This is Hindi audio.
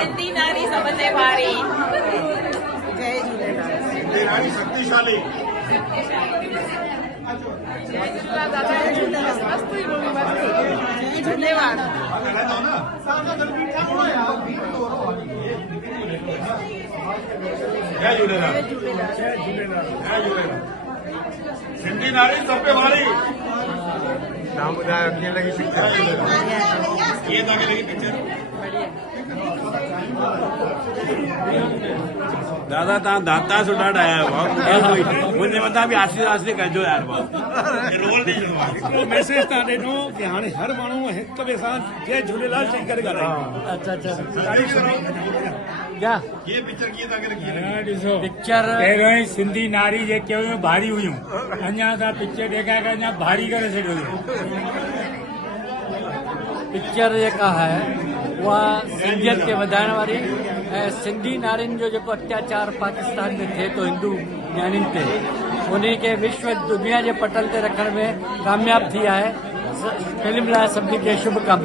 सिंधी नारी सबसे भारी। जय झूलेलाल। सिंधी नारी शक्तिशाली। जय झूलेलाल दादा। मस्त हुई मूवी, मस्त। धन्यवाद। जय झूलेलाल। जय झूलेलाल। सिंधी नारी सब पे भारी। नाम ॿुधायो कीअं लॻी पिक्चर? कीअं तव्हांखे लॻी पिक्चर? दादा तव्हां दाता सुठा ठाहिया भाउ। मुंहिंजे मथां बि आस्ते आस्ते कजो यार भाउ। रोल ॾेई छॾियो आहे। हिकिड़ो मैसेज तव्हां ॾिनो की हाणे हर माण्हू हिक ॿिए सां जय झूलेलाल चई करे ॻाल्हाईंदो। अच्छा अच्छा ये पिक्चर कीअं तव्हांखे लॻी? ॾिसो पिक्चर पहिरियों ई सिंधी नारी जेके हुयूं भारी हुयूं, अञा असां पिक्चर ॾेखारे करे अञा भारी करे छॾियो। पिक्चर जेका आहे उहा सिंधियत खे वधाइण वारी ऐं सिंधी नारियुनि जो जेको अत्याचार पाकिस्तान में थिए थो हिंदू न्याणियुनि ते, उन खे विश्व दुनिया जे पटल ते रखण में कामयाब थी आहे। फिल्म लाइ सभिनी खे शुभकामना।